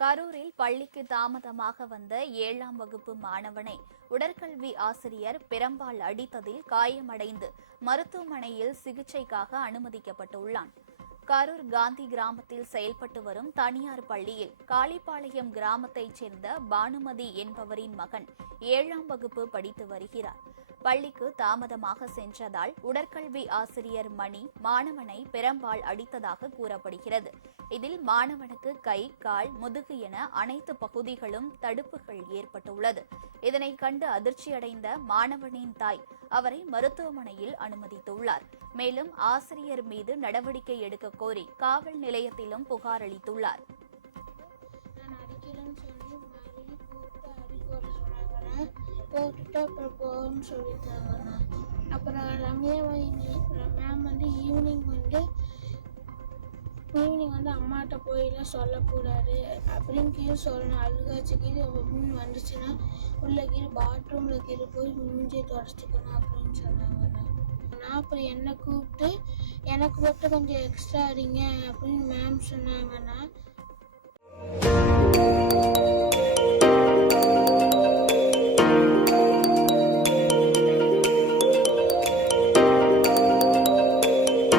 கரூரில் பள்ளிக்கு தாமதமாக வந்த 7ஆம் வகுப்பு மாணவனை உடற்கல்வி ஆசிரியர் பெரம்பால் அடித்ததில் காயமடைந்து மருத்துவமனையில் சிகிச்சைக்காக அனுமதிக்கப்பட்டுள்ளான். கரூர் காந்தி கிராமத்தில் செயல்பட்டு வரும் தனியார் பள்ளியில் காளிப்பாளையம் கிராமத்தைச் சேர்ந்த பானுமதி என்பவரின் மகன் 7ஆம் வகுப்பு படித்து வருகிறார். பள்ளிக்கு தாமதமாக சென்றதால் உடற்கல்வி ஆசிரியர் மணி மாணவனை பெரம்பால் அடித்ததாக கூறப்படுகிறது. இதில் மாணவனுக்கு கை, கால், முதுகு என அனைத்து பகுதிகளும் தடுப்புகள் ஏற்பட்டுள்ளது. இதனை கண்டு அதிர்ச்சியடைந்த மாணவனின் தாய் அவரை மருத்துவமனையில் அனுமதித்துள்ளார். மேலும் ஆசிரியர் மீது நடவடிக்கை எடுக்க கோரி காவல் நிலையத்திலும் புகார் அளித்துள்ளார். போட்டுட்டு அப்புறம் போகணும்னு சொல்லிட்டாங்கண்ணா. அப்புறம் ரம்யா மேம் வந்து ஈவினிங் வந்து அம்மாட்ட போயெல்லாம் சொல்லக்கூடாது அப்படின்னு கீழே சொல்லணும். அழுகாச்சு கீழே வந்துச்சுன்னா உள்ள கீழே பாத்ரூமில் கீழே போய் மூஞ்சி தொடச்சிக்கணும் அப்படின்னு சொன்னாங்கண்ணா. நான் அப்புறம் என்னை கூப்பிட்டு எனக்கு மட்டும் கொஞ்சம் எக்ஸ்ட்ரா அடிங்க அப்படின்னு மேம் சொன்னாங்கண்ணா.